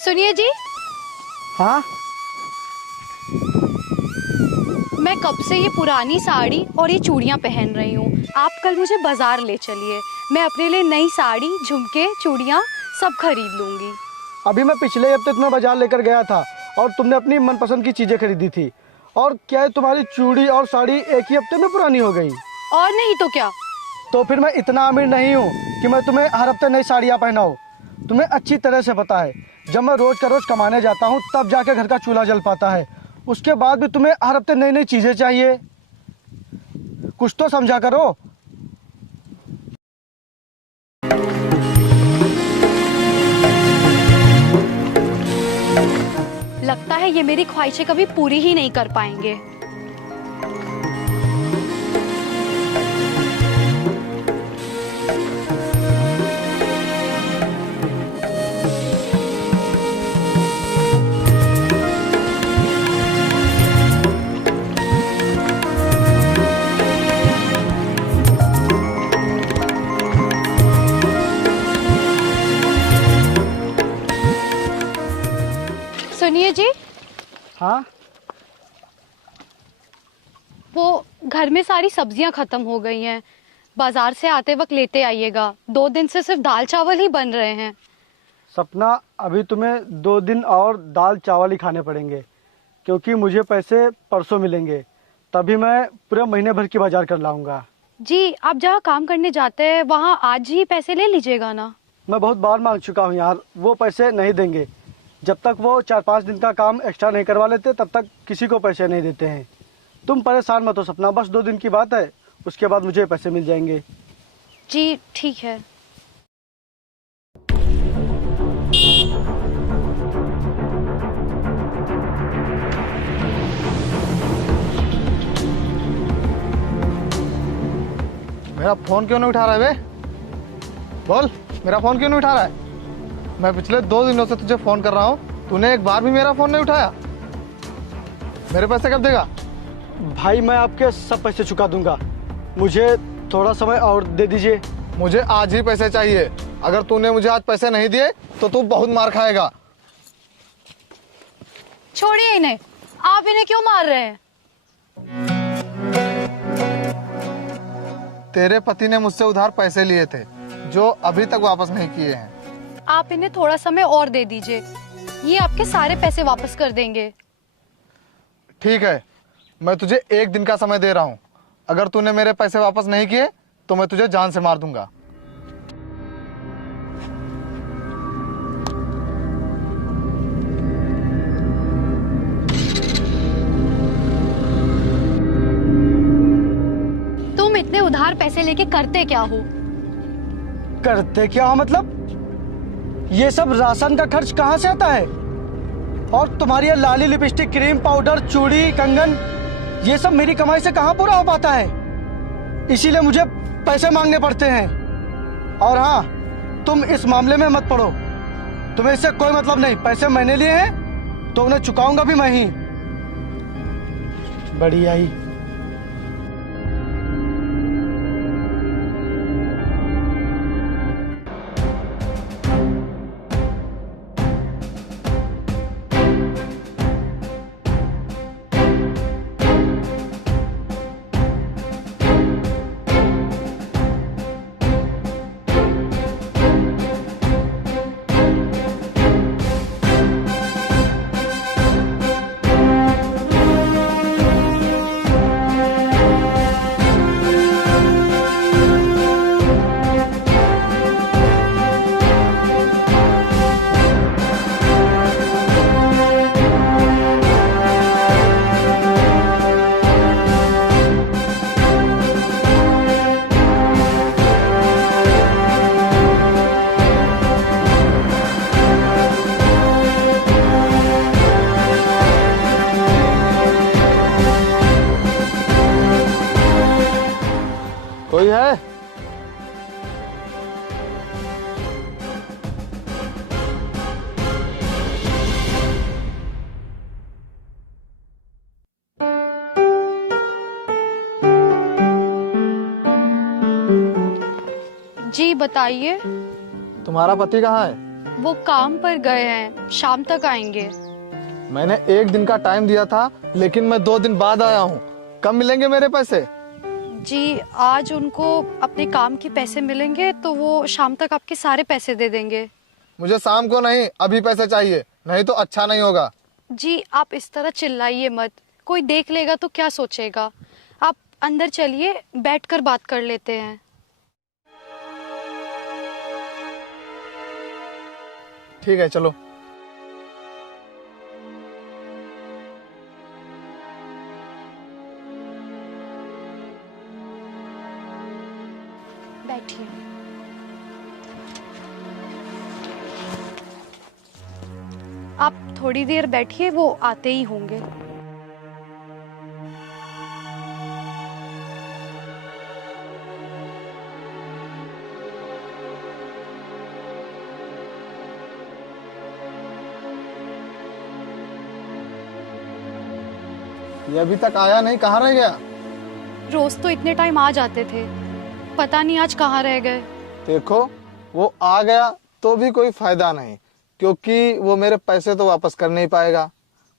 सुनिए जी। हाँ, मैं कब से ये पुरानी साड़ी और ये चूड़ियाँ पहन रही हूँ। आप कल मुझे बाजार ले चलिए, मैं अपने लिए नई साड़ी, झुमके, चूड़ियाँ सब खरीद लूँगी। अभी मैं पिछले हफ्ते तुम्हें बाजार लेकर गया था और तुमने अपनी मनपसंद की चीजें खरीदी थी। और क्या है, तुम्हारी चूड़ी और साड़ी एक ही हफ्ते में पुरानी हो गई? और नहीं तो क्या। तो फिर मैं इतना अमीर नहीं हूँ कि मैं तुम्हें हर हफ्ते नई साड़ियाँ पहनाऊँ। तुम्हें अच्छी तरह से पता है, जब मैं रोज का रोज कमाने जाता हूँ तब जाके घर का चूल्हा जल पाता है। उसके बाद भी तुम्हें हर हफ्ते नई नई चीजें चाहिए। कुछ तो समझा करो। लगता है ये मेरी ख्वाहिशें कभी पूरी ही नहीं कर पाएंगे। सुनिए जी। हाँ, वो घर में सारी सब्जियां खत्म हो गई हैं, बाजार से आते वक्त लेते आइएगा। 2 दिन से सिर्फ दाल चावल ही बन रहे हैं। सपना, अभी तुम्हें 2 दिन और दाल चावल ही खाने पड़ेंगे, क्योंकि मुझे पैसे परसों मिलेंगे। तभी मैं पूरे महीने भर की बाजार कर लाऊंगा। जी, आप जहाँ काम करने जाते हैं वहाँ आज ही पैसे ले लीजिएगा ना। मैं बहुत बार मांग चुका हूँ यार, वो पैसे नहीं देंगे। जब तक वो 4-5 दिन का काम एक्स्ट्रा नहीं करवा लेते तब तक किसी को पैसे नहीं देते हैं। तुम परेशान मत हो सपना, बस 2 दिन की बात है, उसके बाद मुझे पैसे मिल जाएंगे। जी ठीक है। मेरा फोन क्यों नहीं उठा रहा है बे? बोल, मेरा फोन क्यों नहीं उठा रहा है? मैं पिछले 2 दिनों से तुझे फोन कर रहा हूँ, तूने एक बार भी मेरा फोन नहीं उठाया। मेरे पैसे कब देगा? भाई, मैं आपके सब पैसे चुका दूंगा, मुझे थोड़ा समय और दे दीजिए। मुझे आज ही पैसे चाहिए। अगर तूने मुझे आज पैसे नहीं दिए तो तू बहुत मार खाएगा। छोड़िए इन्हें, आप इन्हें क्यों मार रहे हैं? तेरे पति ने मुझसे उधार पैसे लिए थे जो अभी तक वापस नहीं किए हैं। आप इन्हें थोड़ा समय और दे दीजिए, ये आपके सारे पैसे वापस कर देंगे। ठीक है, मैं तुझे 1 दिन का समय दे रहा हूँ। अगर तूने मेरे पैसे वापस नहीं किए तो मैं तुझे जान से मार दूंगा। तुम इतने उधार पैसे लेके करते क्या हो? करते क्या हो मतलब? ये सब राशन का खर्च कहाँ से आता है? और तुम्हारी ये लाली, लिपस्टिक, क्रीम, पाउडर, चूड़ी, कंगन, ये सब मेरी कमाई से कहाँ पूरा हो पाता है? इसीलिए मुझे पैसे मांगने पड़ते हैं। और हाँ, तुम इस मामले में मत पड़ो, तुम्हें इससे कोई मतलब नहीं। पैसे मैंने लिए हैं तो उन्हें चुकाऊंगा भी मैं ही। बढ़िया ही। कोई है? जी बताइए। तुम्हारा पति कहाँ है? वो काम पर गए हैं, शाम तक आएंगे। मैंने 1 दिन का टाइम दिया था, लेकिन मैं 2 दिन बाद आया हूँ। कब मिलेंगे मेरे पैसे? जी आज उनको अपने काम के पैसे मिलेंगे तो वो शाम तक आपके सारे पैसे दे देंगे। मुझे शाम को नहीं, अभी पैसे चाहिए, नहीं तो अच्छा नहीं होगा। जी आप इस तरह चिल्लाइए मत, कोई देख लेगा तो क्या सोचेगा। आप अंदर चलिए, बैठकर बात कर लेते हैं। ठीक है चलो। बैठिए। आप थोड़ी देर बैठिए, वो आते ही होंगे। ये अभी तक आया नहीं, कहाँ रह गया? रोज तो इतने टाइम आ जाते थे, पता नहीं आज कहाँ रह गए। देखो, वो आ गया तो भी कोई फायदा नहीं, क्योंकि वो मेरे पैसे तो वापस कर नहीं पाएगा।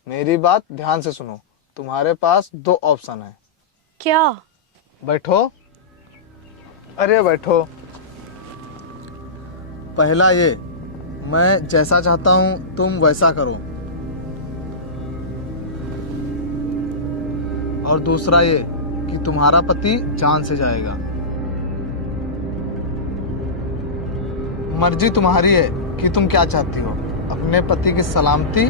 मेरी बात ध्यान से सुनो, तुम्हारे पास 2 ऑप्शन है। क्या? बैठो। अरे बैठो। पहला ये, मैं जैसा चाहता हूँ तुम वैसा करो, और दूसरा ये कि तुम्हारा पति जान से जाएगा। मर्जी तुम्हारी है कि तुम क्या चाहती हो, अपने पति की सलामती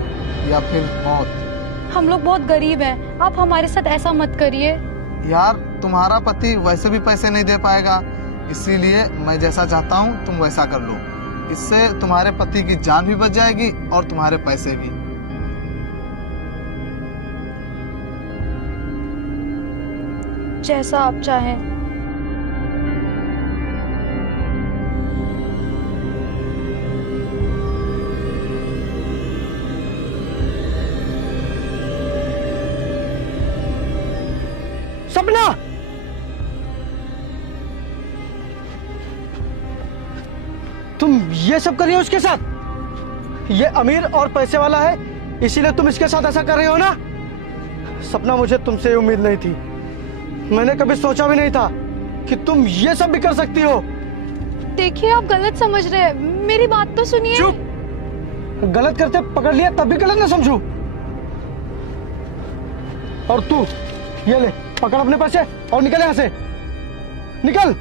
या फिर मौत। हम लोग बहुत गरीब हैं, आप हमारे साथ ऐसा मत करिए। यार तुम्हारा पति वैसे भी पैसे नहीं दे पाएगा, इसीलिए मैं जैसा चाहता हूँ तुम वैसा कर लो। इससे तुम्हारे पति की जान भी बच जाएगी और तुम्हारे पैसे भी। जैसा आप चाहें। सपना, तुम ये सब कर रही हो उसके साथ? ये अमीर और पैसे वाला है, इसीलिए तुम इसके साथ ऐसा कर रही हो ना? सपना, मुझे तुमसे उम्मीद नहीं थी। मैंने कभी सोचा भी नहीं था कि तुम ये सब भी कर सकती हो। देखिए आप गलत समझ रहे हैं, मेरी बात तो सुनिए। चुप। गलत करते पकड़ लिया तब भी गलत ना समझू। और तू ये ले, पकड़ अपने पैसे और निकल यहां से, निकल।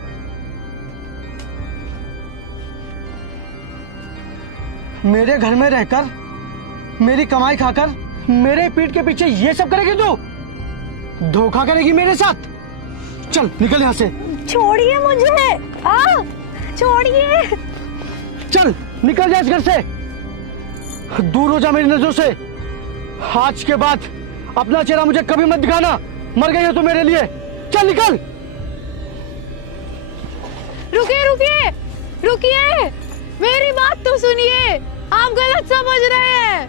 मेरे घर में रहकर, मेरी कमाई खाकर, मेरे पीठ के पीछे ये सब करेगी तू? धोखा करेगी मेरे साथ? चल निकल यहां से। छोड़िए मुझे, छोड़िए। चल निकल जा इस घर से, दूर हो जा मेरी नजरों से। आज के बाद अपना चेहरा मुझे कभी मत दिखाना, मर गई हो तू मेरे लिए। चल निकल। रुकिए रुकिए रुकिए, मेरी बात तो सुनिए, आप गलत समझ रहे हैं।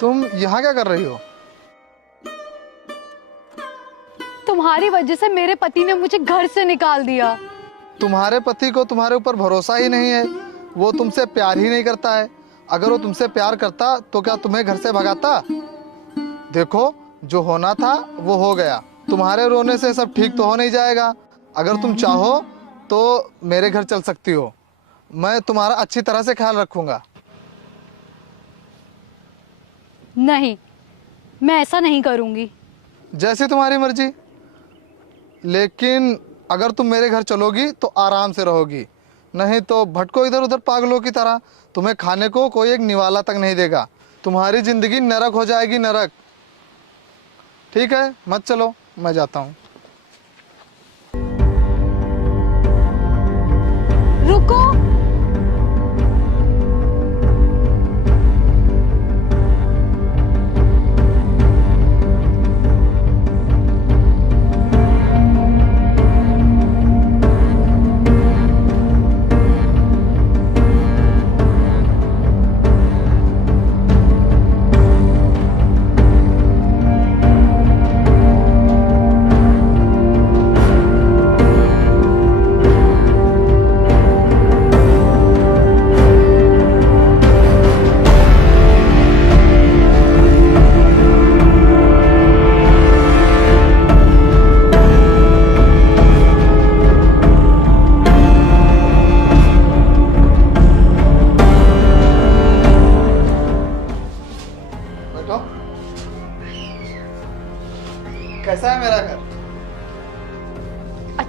तुम यहाँ क्या कर रही हो? तुम्हारी वजह से मेरे पति ने मुझे घर से निकाल दिया। तुम्हारे पति को तुम्हारे ऊपर भरोसा ही नहीं है, वो तुमसे प्यार ही नहीं करता है। अगर वो तुमसे प्यार करता तो क्या तुम्हें घर से भगाता? देखो, जो होना था वो हो गया। तुम्हारे रोने से सब ठीक तो हो नहीं जाएगा। अगर तुम चाहो तो मेरे घर चल सकती हो, मैं तुम्हारा अच्छी तरह से ख्याल रखूंगा। नहीं, मैं ऐसा नहीं करूंगी। जैसे तुम्हारी मर्जी, लेकिन अगर तुम मेरे घर चलोगी तो आराम से रहोगी, नहीं तो भटको इधर उधर पागलों की तरह। तुम्हें खाने को कोई एक निवाला तक नहीं देगा। तुम्हारी जिंदगी नरक हो जाएगी, नरक। ठीक है, मत चलो, मैं जाता हूँ।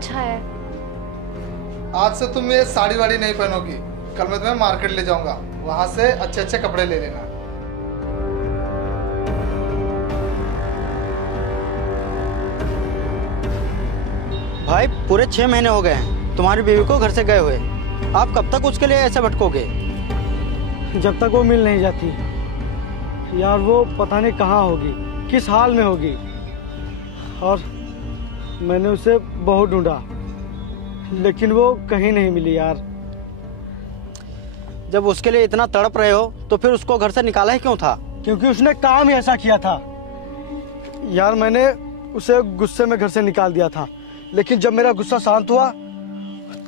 अच्छा है। आज से तुम ये साड़ी वाड़ी नहीं पहनोगी। कल मैं तुम्हें मार्केट ले जाऊंगा, वहां से अच्छे अच्छे कपड़े ले लेना। भाई पूरे 6 महीने हो गए हैं तुम्हारी बीवी को घर से गए हुए। आप कब तक उसके लिए ऐसे भटकोगे? जब तक वो मिल नहीं जाती यार, वो पता नहीं कहाँ होगी, किस हाल में होगी। और मैंने उसे बहुत ढूंढा लेकिन वो कहीं नहीं मिली यार। जब उसके लिए इतना तड़प रहे हो तो फिर उसको घर से निकाला ही क्यों था? क्योंकि उसने काम ही ऐसा किया था यार। मैंने उसे गुस्से में घर से निकाल दिया था, लेकिन जब मेरा गुस्सा शांत हुआ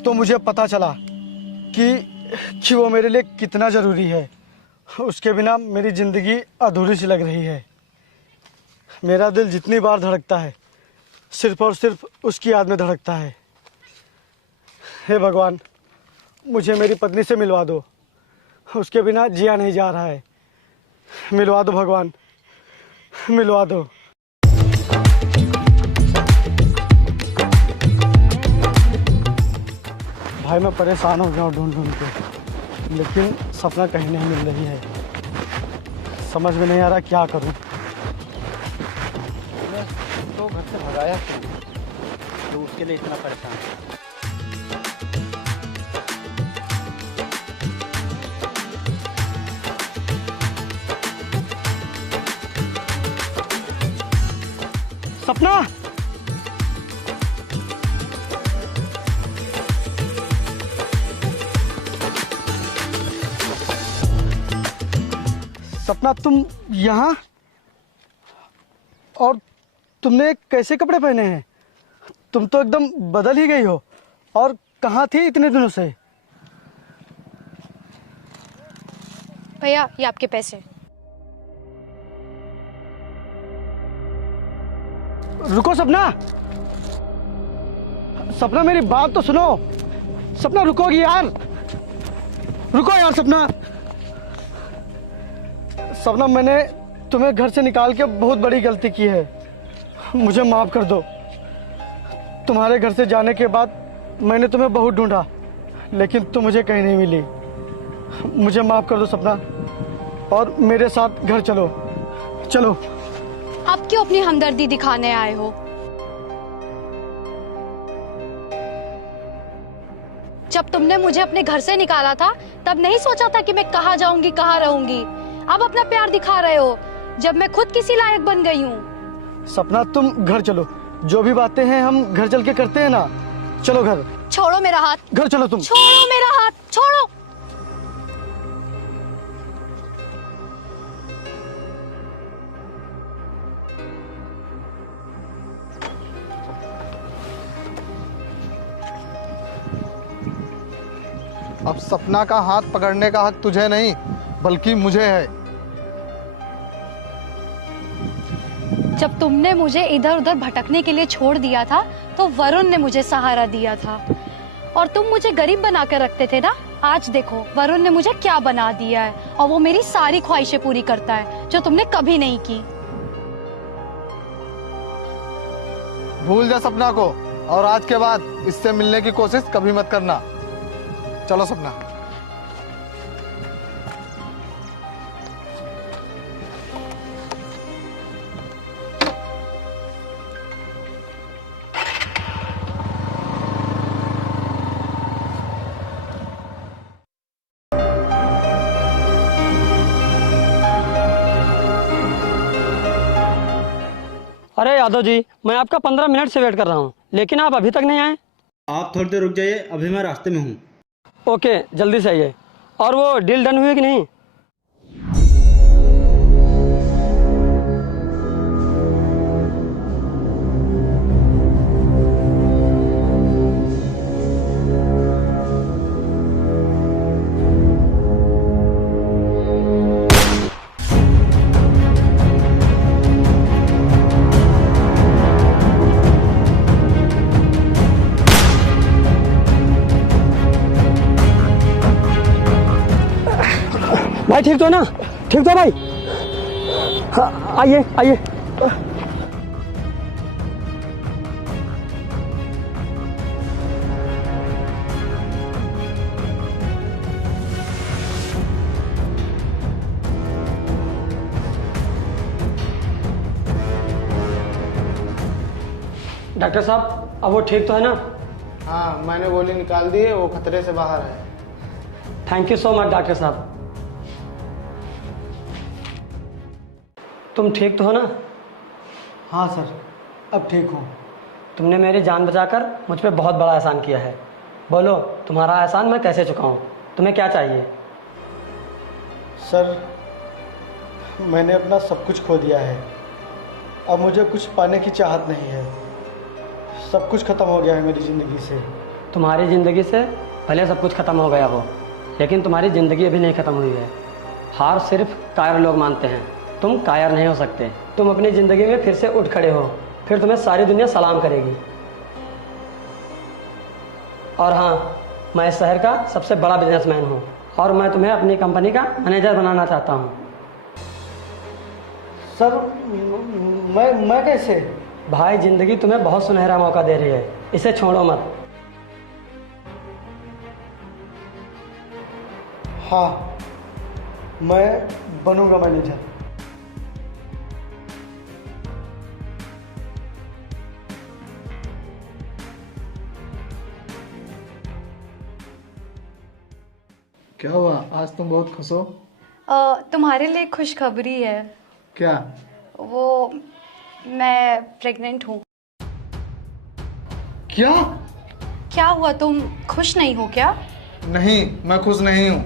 तो मुझे पता चला कि वो मेरे लिए कितना ज़रूरी है। उसके बिना मेरी ज़िंदगी अधूरी सी लग रही है। मेरा दिल जितनी बार धड़कता है सिर्फ और सिर्फ उसकी याद में धड़कता है। हे भगवान, मुझे मेरी पत्नी से मिलवा दो, उसके बिना जिया नहीं जा रहा है। मिलवा दो भगवान, मिलवा दो। भाई मैं परेशान हो गया हूँ ढूंढ ढूंढ के, लेकिन सपना कहीं नहीं मिल रही है। समझ में नहीं आ रहा क्या करूँ। तो घर से भगाया क्यों? तो उसके लिए इतना परेशान। सपना, सपना तुम यहाँ? और तुमने कैसे कपड़े पहने हैं? तुम तो एकदम बदल ही गई हो। और कहाँ थी इतने दिनों से? भैया ये आपके पैसे। रुको सपना, सपना मेरी बात तो सुनो। सपना रुकोगी यार, रुको यार सपना। सपना मैंने तुम्हें घर से निकाल के बहुत बड़ी गलती की है, मुझे माफ़ कर दो। तुम्हारे घर से जाने के बाद मैंने तुम्हें बहुत ढूंढा लेकिन तुम मुझे कहीं नहीं मिली। मुझे माफ़ कर दो सपना, और मेरे साथ घर चलो। चलो। आप क्यों अपनी हमदर्दी दिखाने आए हो? जब तुमने मुझे अपने घर से निकाला था तब नहीं सोचा था कि मैं कहाँ जाऊंगी, कहाँ रहूंगी। अब अपना प्यार दिखा रहे हो जब मैं खुद किसी लायक बन गई हूँ। सपना तुम घर चलो, जो भी बातें हैं हम घर चल के करते हैं ना। चलो घर। छोड़ो मेरा हाथ, घर चलो तुम। छोड़ो मेरा हाथ, छोड़ो। अब सपना का हाथ पकड़ने का हक तुझे नहीं बल्कि मुझे है। जब तुमने मुझे इधर उधर भटकने के लिए छोड़ दिया था तो वरुण ने मुझे सहारा दिया था, और तुम मुझे गरीब बना कर रखते थे ना। आज देखो वरुण ने मुझे क्या बना दिया है, और वो मेरी सारी ख्वाहिशें पूरी करता है जो तुमने कभी नहीं की। भूल जा सपना को, और आज के बाद इससे मिलने की कोशिश कभी मत करना। चलो सपना। अरे यादव जी, मैं आपका 15 मिनट से वेट कर रहा हूँ, लेकिन आप अभी तक नहीं आए। आप थोड़ी देर रुक जाइए, अभी मैं रास्ते में हूँ। ओके, जल्दी से आइए। और वो डील डन हुई कि नहीं? भाई ठीक तो ना? ठीक तो भाई? हाँ, आइए आइए। डॉक्टर साहब अब वो ठीक तो है ना? हाँ, मैंने गोली निकाल दी है, वो खतरे से बाहर है। Thank you so much doctor साहब। तुम ठीक तो हो ना? हाँ सर, अब ठीक हूँ। तुमने मेरी जान बचाकर मुझ पे बहुत बड़ा एहसान किया है। बोलो तुम्हारा एहसान मैं कैसे चुकाऊं? तुम्हें क्या चाहिए? सर, मैंने अपना सब कुछ खो दिया है। अब मुझे कुछ पाने की चाहत नहीं है। सब कुछ ख़त्म हो गया है मेरी ज़िंदगी से। तुम्हारी ज़िंदगी से भले सब कुछ ख़त्म हो गया हो, लेकिन तुम्हारी ज़िंदगी अभी नहीं ख़त्म हुई है। हार सिर्फ कायर लोग मानते हैं, तुम कायर नहीं हो सकते। तुम अपनी ज़िंदगी में फिर से उठ खड़े हो, फिर तुम्हें सारी दुनिया सलाम करेगी। और हाँ, मैं इस शहर का सबसे बड़ा बिजनेसमैन हूँ और मैं तुम्हें अपनी कंपनी का मैनेजर बनाना चाहता हूँ। सर, मैं कैसे? भाई, ज़िंदगी तुम्हें बहुत सुनहरा मौका दे रही है, इसे छोड़ो मत। हाँ, मैं बनूंगा मैनेजर। क्या हुआ, आज तुम बहुत खुश हो? तुम्हारे लिए खुशखबरी है। क्या? वो मैं प्रेग्नेंट हूँ। क्या? क्या हुआ, तुम खुश नहीं हो क्या? नहीं, मैं खुश नहीं हूँ।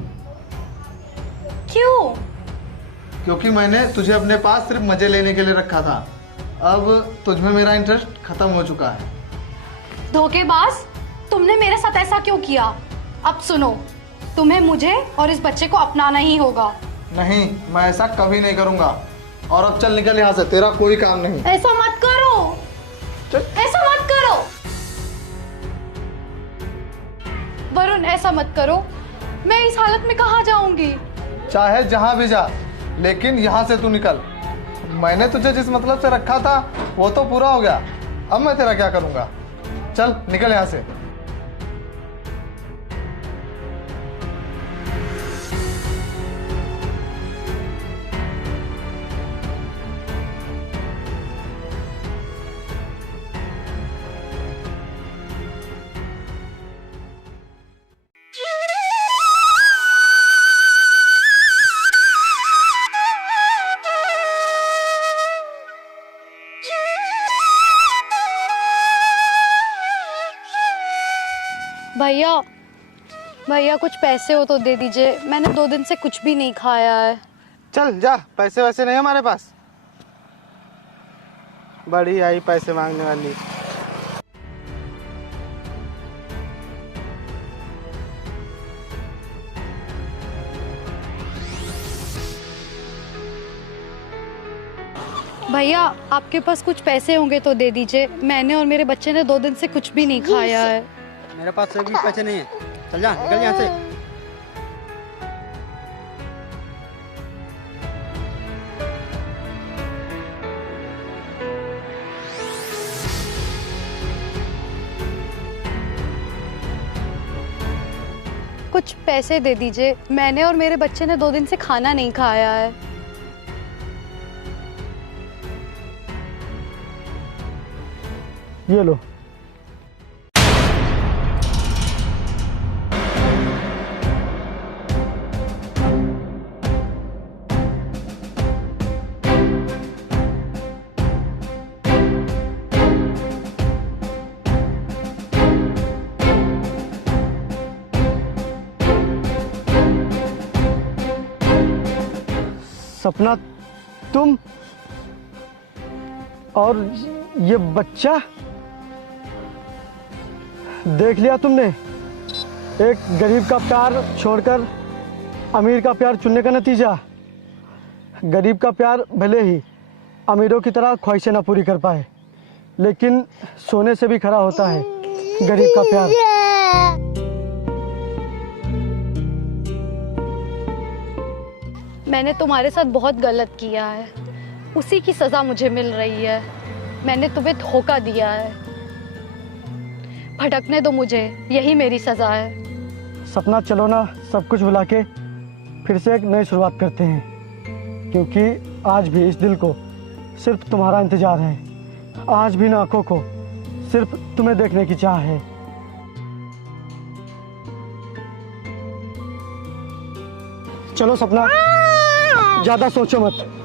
क्यों? क्योंकि मैंने तुझे अपने पास सिर्फ मजे लेने के लिए रखा था। अब तुझमें मेरा इंटरेस्ट खत्म हो चुका है। धोखेबाज, तुमने मेरे साथ ऐसा क्यों किया? अब सुनो, तुम्हें मुझे और इस बच्चे को अपनाना ही होगा। नहीं, मैं ऐसा कभी नहीं करूँगा। और अब चल निकल यहाँ से, तेरा कोई काम नहीं। ऐसा मत करो, ऐसा मत करो वरुण, ऐसा मत करो। मैं इस हालत में कहाँ जाऊंगी? चाहे जहाँ भी जा, लेकिन यहाँ से तू निकल। मैंने तुझे जिस मतलब से रखा था वो तो पूरा हो गया, अब मैं तेरा क्या करूँगा? चल निकल यहाँ से। भैया, भैया कुछ पैसे हो तो दे दीजिए। मैंने 2 दिन से कुछ भी नहीं खाया है। चल जा, पैसे वैसे नहीं हमारे पास। बड़ी आई पैसे मांगने वाली। भैया, आपके पास कुछ पैसे होंगे तो दे दीजिए। मैंने और मेरे बच्चे ने 2 दिन से कुछ भी नहीं खाया है। मेरे पास एक भी पैसे नहीं है। चल जा, निकल यहाँ से। कुछ पैसे दे दीजिए। मैंने और मेरे बच्चे ने 2 दिन से खाना नहीं खाया है। ये लो। सपना, तुम और ये बच्चा, देख लिया तुमने? एक गरीब का प्यार छोड़कर अमीर का प्यार चुनने का नतीजा। गरीब का प्यार भले ही अमीरों की तरह ख्वाहिशें ना पूरी कर पाए, लेकिन सोने से भी खरा होता है गरीब का प्यार। मैंने तुम्हारे साथ बहुत गलत किया है, उसी की सजा मुझे मिल रही है। मैंने तुम्हें धोखा दिया है। भटकने दो मुझे, यही मेरी सजा है। सपना, चलो ना, सब कुछ भुला के फिर से एक नई शुरुआत करते हैं, क्योंकि आज भी इस दिल को सिर्फ तुम्हारा इंतजार है। आज भी इन आंखों को सिर्फ तुम्हें देखने की चाह है। चलो सपना, ज्यादा सोचो मत।